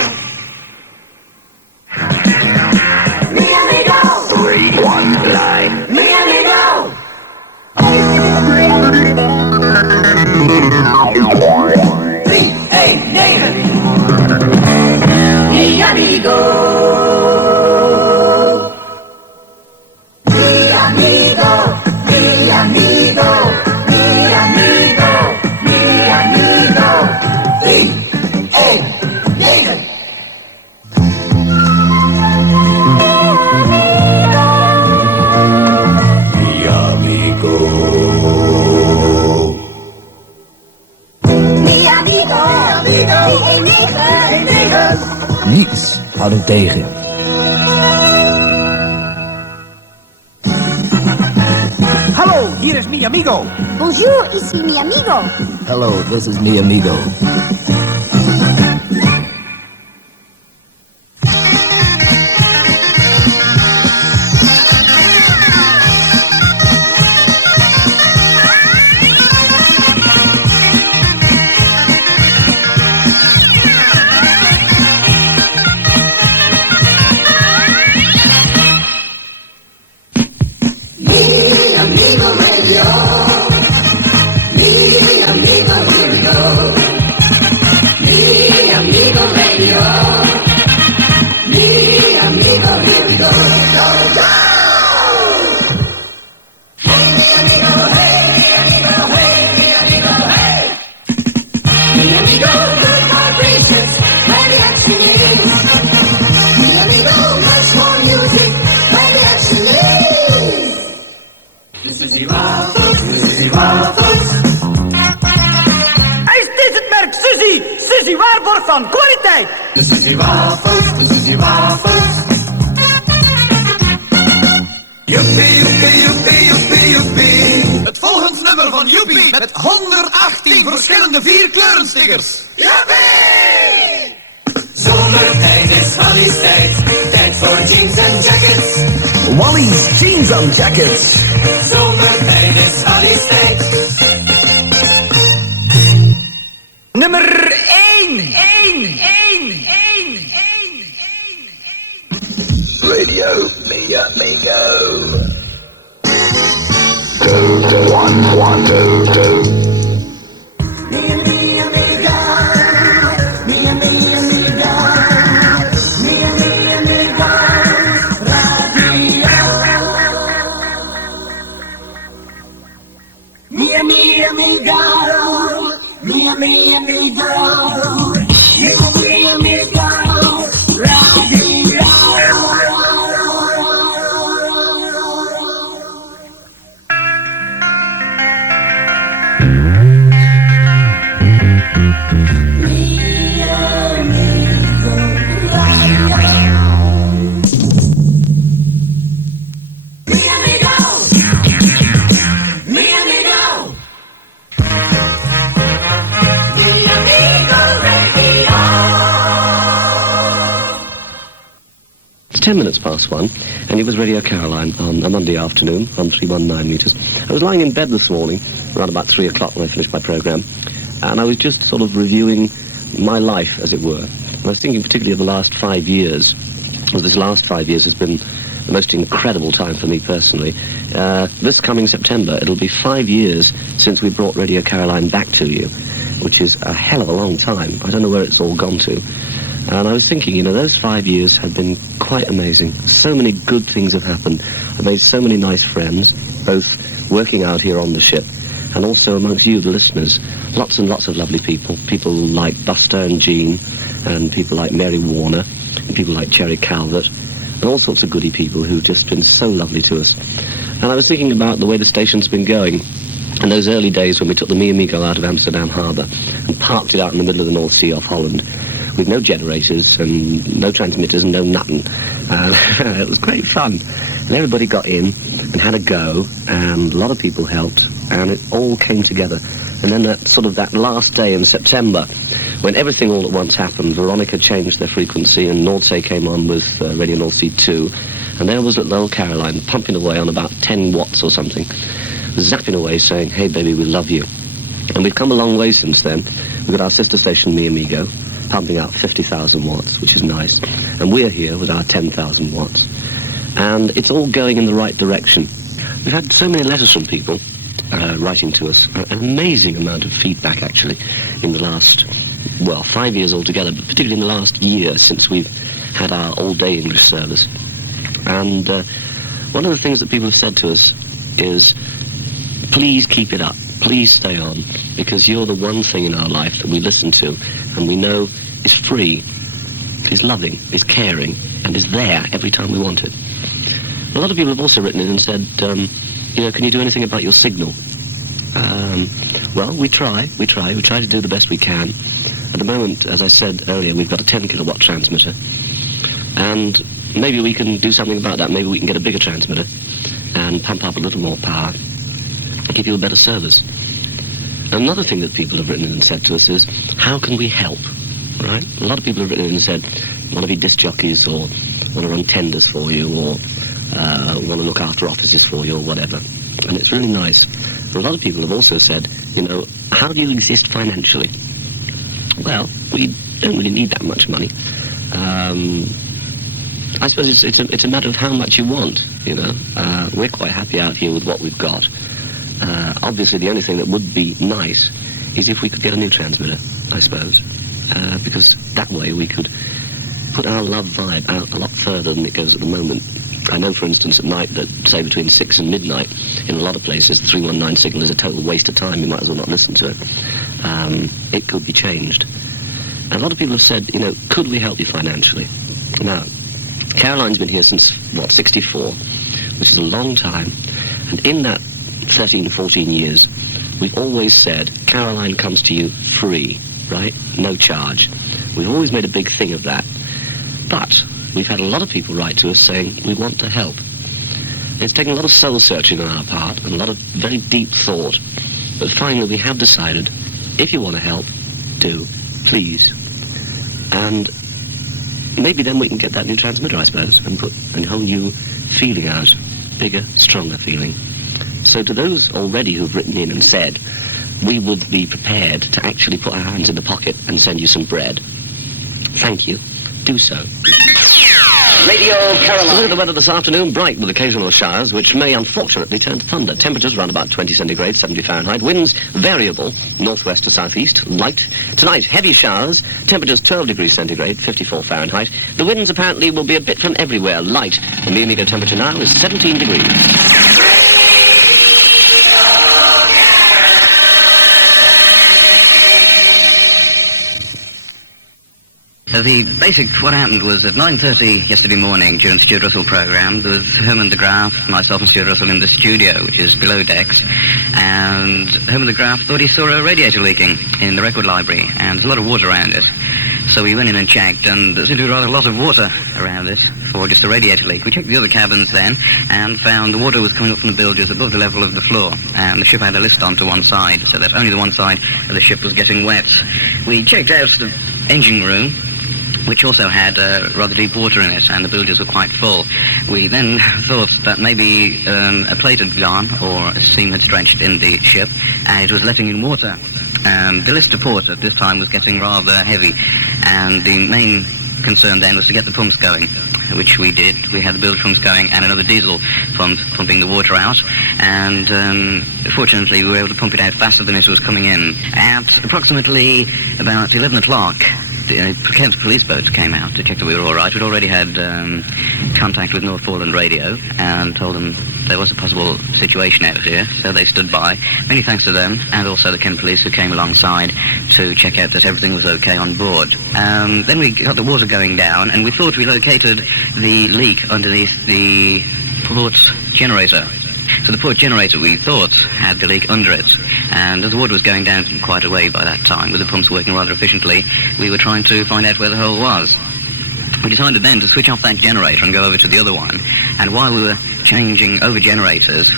Niets houden tegen. Hallo, hier is mi amigo. Bonjour, ici mi amigo. Hello, this is mi amigo. Suzy waarborg van kwaliteit. De Suzy wafels, de Suzy wafels. Joepie, joepie, joepie, joepie, joepie. Het volgende nummer van Joepie met 118 verschillende 4-kleurenstickers. Joepie! Zomertijd is Wally's tijd. Tijd voor jeans en jackets. Wally's jeans and jackets. Zomertijd is Wally's tijd. Nummer 1. Radio Mi Amigo. 2 to 1 1 2 2. amigo, mi amigo, mi amigo, radio. It's 10 minutes past 1, and it was Radio Caroline on a Monday afternoon on 319 metres. I was lying in bed this morning, around about 3 o'clock when I finished my programme, and I was just sort of reviewing my life, as it were. And I was thinking particularly of the last 5 years. Well, this last 5 years has been the most incredible time for me personally. This coming September, it'll be 5 years since we brought Radio Caroline back to you, which is a hell of a long time. I don't know where it's all gone to. And I was thinking, you know, those 5 years have been quite amazing. So many good things have happened. I've made so many nice friends, both working out here on the ship and also amongst you, the listeners. Lots and lots of lovely people. People like Buster and Jean, and people like Mary Warner, and people like Cherry Calvert, and all sorts of goody people who've just been so lovely to us. And I was thinking about the way the station's been going. And those early days when we took the Mi Amigo out of Amsterdam Harbour and parked it out in the middle of the North Sea off Holland, with no generators and no transmitters and no nothing. It was great fun. And everybody got in and had a go, and a lot of people helped, and it all came together. And then that last day in September, when everything all at once happened, Veronica changed their frequency and Nordsee came on with Radio North Sea 2, and there was little Caroline pumping away on about 10 watts or something, zapping away saying, "Hey baby, we love you." And we've come a long way since then. We've got our sister station, Mi Amigo, pumping out 50,000 watts, which is nice. And we're here with our 10,000 watts. And it's all going in the right direction. We've had so many letters from people writing to us. An amazing amount of feedback, actually, in the last, 5 years altogether, but particularly in the last year since we've had our all-day English service. And one of the things that people have said to us is, please keep it up. Please stay on, because you're the one thing in our life that we listen to and we know is free, is loving, is caring, and is there every time we want it. A lot of people have also written in and said, can you do anything about your signal? We try to do the best we can. At the moment, as I said earlier, we've got a 10 kilowatt transmitter, and maybe we can do something about that. Maybe we can get a bigger transmitter and pump up a little more power and give you a better service. Another thing that people have written in and said to us is, how can we help, right? A lot of people have written in and said, want to be disc jockeys, or want to run tenders for you, or want to look after offices for you, or whatever. And it's really nice. But a lot of people have also said, how do you exist financially? Well, we don't really need that much money. I suppose it's a matter of how much you want, We're quite happy out here with what we've got. Obviously, the only thing that would be nice is if we could get a new transmitter, I suppose, because that way we could put our love vibe out a lot further than it goes at the moment. I know, for instance, at night that, say, between 6 and midnight, in a lot of places, the 319 signal is a total waste of time. You might as well not listen to it. It could be changed. And a lot of people have said, could we help you financially? Now, Caroline's been here since, 64, which is a long time. And in that 13, 14 years, we've always said, Caroline comes to you free, right? No charge. We've always made a big thing of that. But we've had a lot of people write to us saying, we want to help. It's taken a lot of soul-searching on our part and a lot of very deep thought. But finally, we have decided, if you want to help, do, please. And maybe then we can get that new transmitter, I suppose, and put a whole new feeling out, bigger, stronger feeling. So to those already who've written in and said, we would be prepared to actually put our hands in the pocket and send you some bread, thank you. Do so. Radio Caroline. Look at the weather this afternoon, bright with occasional showers, which may unfortunately turn to thunder. Temperatures around about 20 centigrade, 70 Fahrenheit. Winds variable, northwest to southeast, light. Tonight, heavy showers. Temperatures 12 degrees centigrade, 54 Fahrenheit. The winds apparently will be a bit from everywhere, light. The Mi Amigo temperature now is 17 degrees. So what happened was at 9:30 yesterday morning during the Stuart Russell programme, there was Herman de Graaf, myself and Stuart Russell in the studio, which is below decks, and Herman de Graaf thought he saw a radiator leaking in the record library, and there's a lot of water around it. So we went in and checked, and there seemed to be rather a lot of water around it for just a radiator leak. We checked the other cabins then, and found the water was coming up from the bilges above the level of the floor, and the ship had a list onto one side, so that only the one side of the ship was getting wet. We checked out the engine room, which also had rather deep water in it, and the bilges were quite full. We then thought that maybe a plate had gone, or a seam had stretched in the ship, and it was letting in water. The list to port at this time was getting rather heavy, and the main concern then was to get the pumps going, which we did. We had the bilge pumps going and another diesel pump pumping the water out, and fortunately we were able to pump it out faster than it was coming in. At approximately about 11 o'clock, the Kent police boats came out to check that we were all right. We'd already had contact with North Foreland Radio and told them there was a possible situation out here, so they stood by. Many thanks to them, and also the Kent police who came alongside to check out that everything was okay on board. Then we got the water going down, and we thought we located the leak underneath the port generator. So the port generator, we thought, had the leak under it, and as the water was going down quite a way by that time, with the pumps working rather efficiently, we were trying to find out where the hole was. We decided then to switch off that generator and go over to the other one, and while we were changing over generators,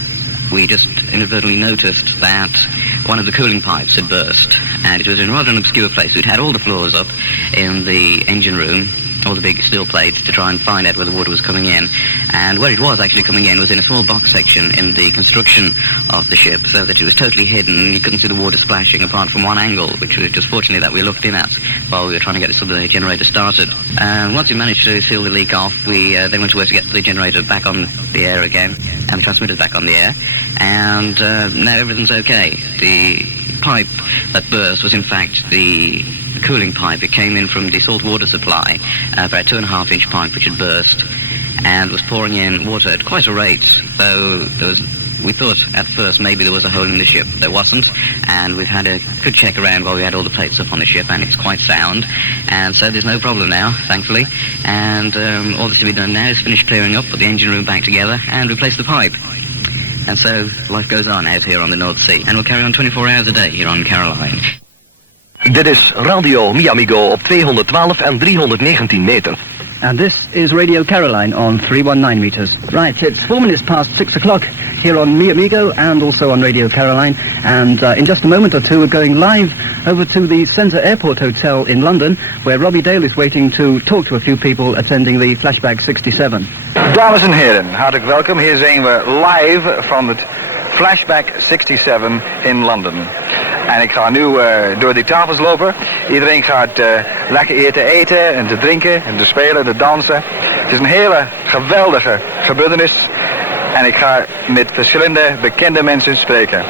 we just inadvertently noticed that one of the cooling pipes had burst, and it was in rather an obscure place. We'd had all the floors up in the engine room, all the big steel plates, to try and find out where the water was coming in, and where it was actually coming in was in a small box section in the construction of the ship, so that it was totally hidden. You couldn't see the water splashing apart from one angle, which was just fortunately that we looked in at while we were trying to get this other generator started. Once we managed to seal the leak off, we then went to work to get the generator back on the air again, and the transmitters back on the air, and now everything's okay. The pipe that burst was in fact the cooling pipe. It came in from the salt water supply, about 2.5-inch pipe which had burst, and was pouring in water at quite a rate, though we thought at first maybe there was a hole in the ship. There wasn't, and we've had a good check around while we had all the plates up on the ship, and it's quite sound, and so there's no problem now, thankfully, and all that's to be done now is finish clearing up, put the engine room back together, and replace the pipe. And so life goes on out here on the North Sea, and we'll carry on 24 hours a day here on Caroline. Dit is Radio Miamigo op 212 en 319 meter. And this is Radio Caroline on 319 meters. Right, it's 4 minutes past 6 o'clock here on Mi Amigo and also on Radio Caroline. And in just a moment or two, we're going live over to the Centre Airport Hotel in London, where Robbie Dale is waiting to talk to a few people attending the Flashback 67. Dames en heren, hartelijk welkom. Hier zijn we live van het Flashback 67 in London. En ik ga nu door die tafels lopen. Iedereen gaat lekker hier te eten en te drinken en te spelen, te dansen. Het is een hele geweldige gebeurtenis. En ik ga met verschillende bekende mensen spreken.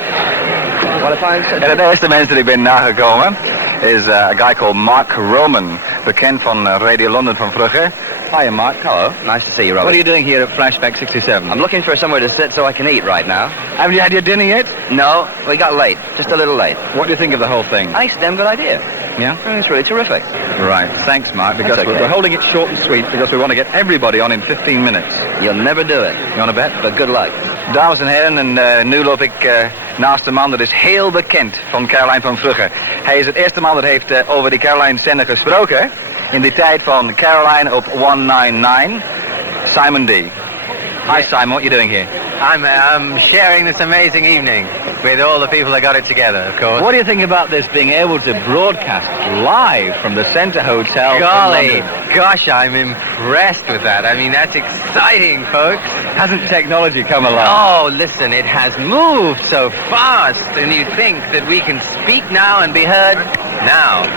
En de eerste mens die ik ben nagekomen is a guy called Mark Roman, bekend van Radio London van vroeger. Hi, Mark. Hello. Nice to see you, Robert. What are you doing here at Flashback 67? I'm looking for somewhere to sit so I can eat right now. Haven't you had your dinner yet? No, we got late. Just a little late. What do you think of the whole thing? I think it's a damn good idea. Yeah? I think it's really terrific. Right. Thanks, Mark, because okay. we're holding it short and sweet because we want to get everybody on in 15 minutes. You'll never do it. You want to bet? But good luck. Dames en heren, en nu loop ik naast een man dat is heel bekend van Caroline van vroeger. Hij is het eerste man dat heeft over die Caroline zender gesproken in die tijd van Caroline op 199, Simon D. Hi Simon, what are you doing here? I'm sharing this amazing evening with all the people that got it together, of course. What do you think about this being able to broadcast live from the Centre Hotel Golly, in London? gosh, I'm impressed with that. I mean, that's exciting, folks. Hasn't technology come along? Oh, listen, it has moved so fast, and you think that we can speak now and be heard now.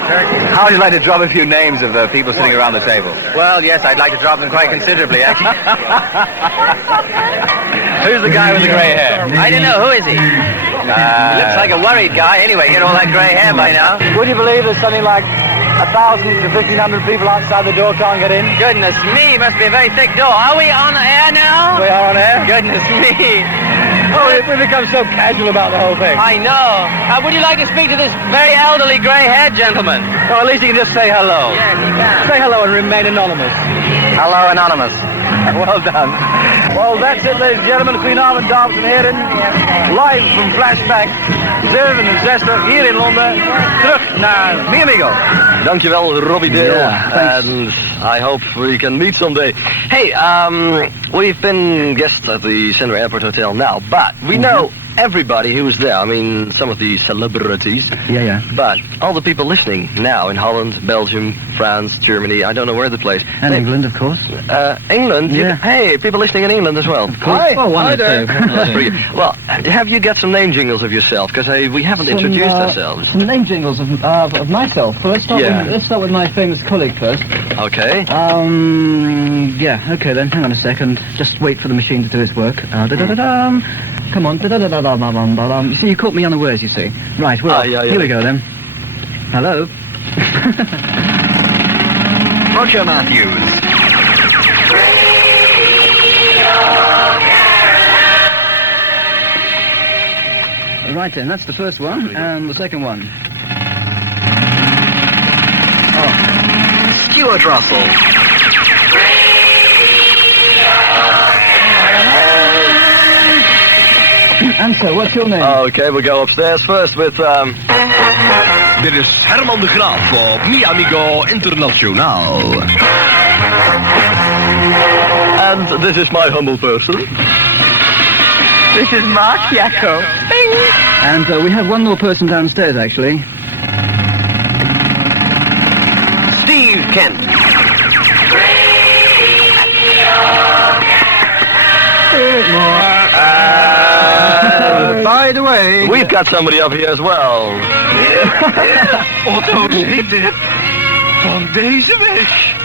How would you like to drop a few names of the people sitting around the table? Well, yes, I'd like to drop them quite considerably, actually. Who's the guy with the grey hair? I don't know, who is he? He looks like a worried guy. Anyway, get all that grey hair by now. Would you believe there's something like 1,000 to 1,500 people outside the door can't get in? Goodness me, must be a very thick door. Are we on air now? We are on air. Goodness me. Oh, We become so casual about the whole thing. I know. Would you like to speak to this very elderly grey-haired gentleman? Well, at least you can just say hello. Yes, he can. Say hello and remain anonymous. Hello, Anonymous. Well done. Well, that's it, ladies and gentlemen. Goedenavond, dames en heren. Live from Flashback 67 hier in Londen. Terug naar Mi Amigo. Dankjewel, Robbie Dale. Yeah, and I hope we can meet someday. Hey, we've been guests at the Center Airport Hotel now, but we know everybody who's there. I mean, some of the celebrities. Yeah. But all the people listening now in Holland, Belgium, France, Germany, I don't know where the place. And England, of course. England? Yeah. Hey, people listening in England as well. Of course. Hi. Well, one Hi or there. two. That's pretty good. Well, have you got some name jingles of yourself? Because we haven't introduced ourselves. Some name jingles of myself. So let's start with my famous colleague first. Okay. Yeah, okay then, hang on a second. Just wait for the machine to do its work. Come on. You see, you caught me unawares, you see. Right, well, here we go then. Hello. Roger Matthews. Right then, that's the first one, and the second one. Stuart Russell. Answer, what's your name? Okay, we'll go upstairs first with... Dit is Herman de Graaf op Mi Amigo Internationaal. And this is my humble person. This is Mark Jacko. And we have one more person downstairs, actually. Steve Kent. By the way... We've got somebody up here as well. Otto Schieten van deze weg.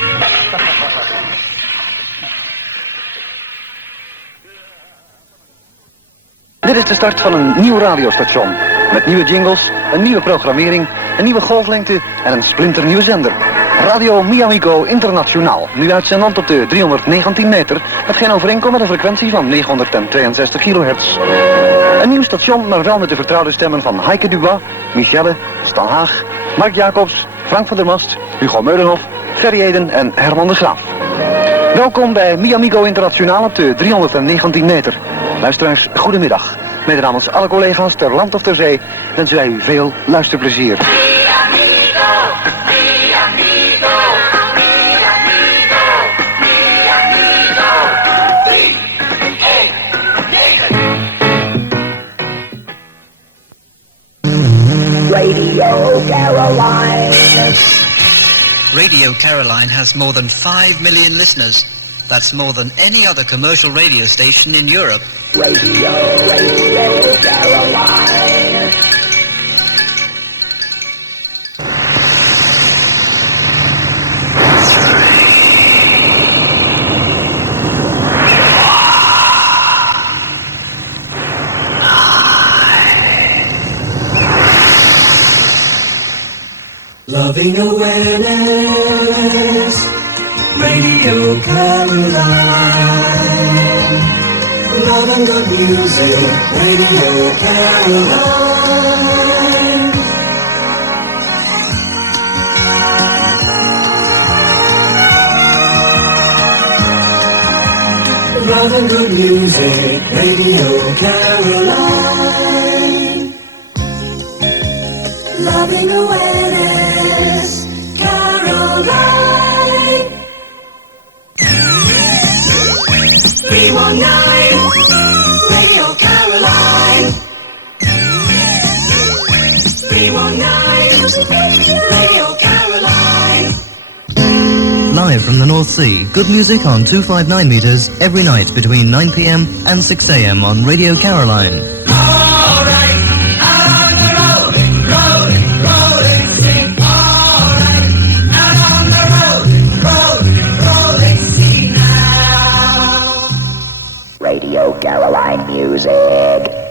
Dit is de start van een nieuw radiostation. Met nieuwe jingles, een nieuwe programmering, een nieuwe golflengte en een splinternieuwe zender. Radio Mi Amigo Internationaal, nu uitzendend op de 319 meter, hetgeen overeenkomt met een frequentie van 962 kilohertz. Een nieuw station, maar wel met de vertrouwde stemmen van Heike Dubois, Michelle, Stan Haag, Mark Jacobs, Frank van der Mast, Hugo Meulenhof, Ferry Eden en Herman de Graaf. Welkom bij Mi Amigo Internationaal op de 319 meter. Luisteraars, goedemiddag. Mede namens alle collega's ter land of ter zee wensen wij u veel luisterplezier. Radio Caroline. Radio Caroline has more than 5 million listeners. That's more than any other commercial radio station in Europe. Radio Caroline. Loving awareness, Radio Caroline. Love and good music, Radio Caroline. Love and good music, Radio Caroline. Loving awareness, Caroline. 319, Radio Caroline. 319, Radio Caroline. Live from the North Sea, good music on 259 meters every night between 9 p.m. and 6 a.m. on Radio Caroline. Radio Caroline music.